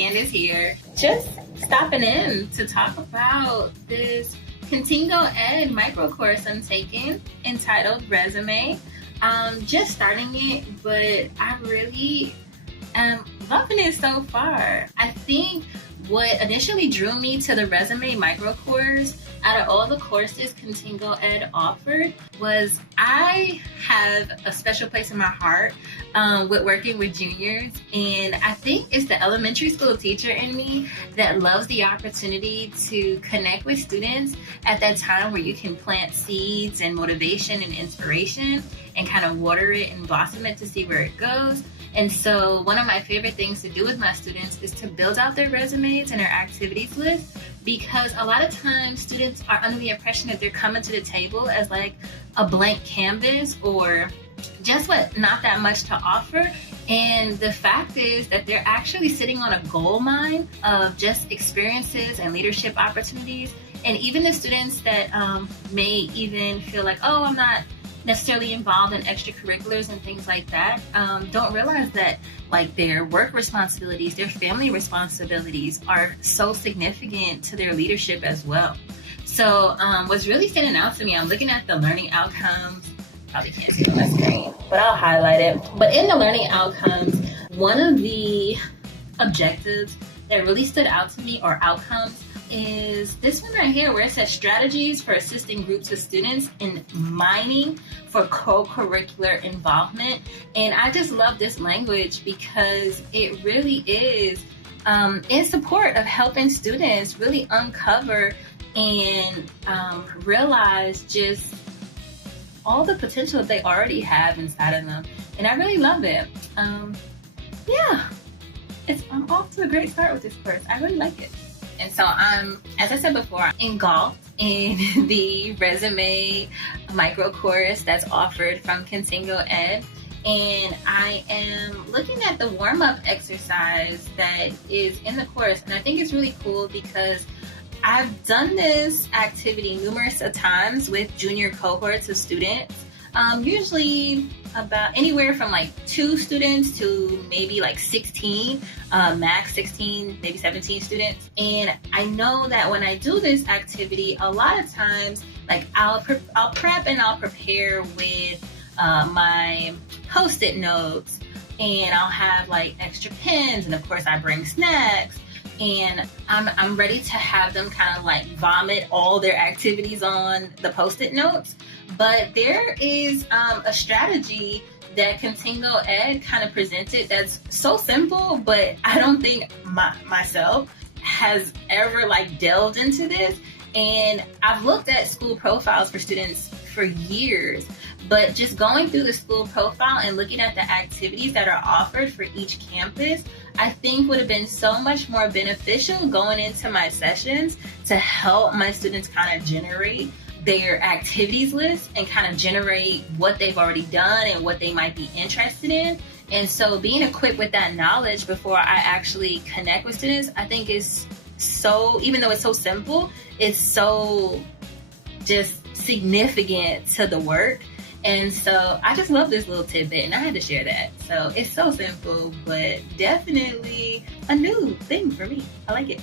Candice here. Just stopping in to talk about this Contigo Ed micro course I'm taking entitled Resume. Just starting it, but I really am loving it so far. I think what initially drew me to the Resume micro course out of all the courses Contigo Ed offered was I have a special place in my heart with working with juniors, and I think it's the elementary school teacher in me that loves the opportunity to connect with students at that time where you can plant seeds and motivation and inspiration and kind of water it and blossom it to see where it goes. And so one of my favorite things to do with my students is to build out their resumes and their activities list, because a lot of times students are under the impression that they're coming to the table as like a blank canvas or just not that much to offer. And the fact is that they're actually sitting on a gold mine of just experiences and leadership opportunities. And even the students that may even feel like, oh, I'm not necessarily involved in extracurriculars and things like that, don't realize that like their work responsibilities, their family responsibilities are so significant to their leadership as well. So what's really standing out to me, I'm looking at the learning outcomes. Probably can't see it on my screen, but I'll highlight it. But in the learning outcomes, one of the objectives that really stood out to me, or outcomes, is this one right here where it says strategies for assisting groups of students in mining for co-curricular involvement. And I just love this language because it really is in support of helping students really uncover and realize just all the potential that they already have inside of them. And I really love it. I'm off to a great start with this course. I really like it. And so I'm, as I said before, engulfed in the Resume micro course that's offered from Contigo Ed. And I am looking at the warm-up exercise that is in the course. And I think it's really cool because I've done this activity numerous times with junior cohorts of students, usually about anywhere from like 2 students to maybe like 16, max 16, maybe 17 students. And I know that when I do this activity, a lot of times, like I'll prep and I'll prepare with my Post-it notes, and I'll have like extra pens, and of course I bring snacks. And I'm ready to have them kind of like vomit all their activities on the Post-it notes. But there is a strategy that Contigo Ed kind of presented that's so simple, but I don't think myself has ever like delved into this. And I've looked at school profiles for students for years, but just going through the school profile and looking at the activities that are offered for each campus, I think would have been so much more beneficial going into my sessions to help my students kind of generate their activities list and kind of generate what they've already done and what they might be interested in. And so being equipped with that knowledge before I actually connect with students, I think is so, even though it's so simple, it's so just significant to the work. And so I just love this little tidbit, and I had to share that. So it's so simple, but definitely a new thing for me. I like it.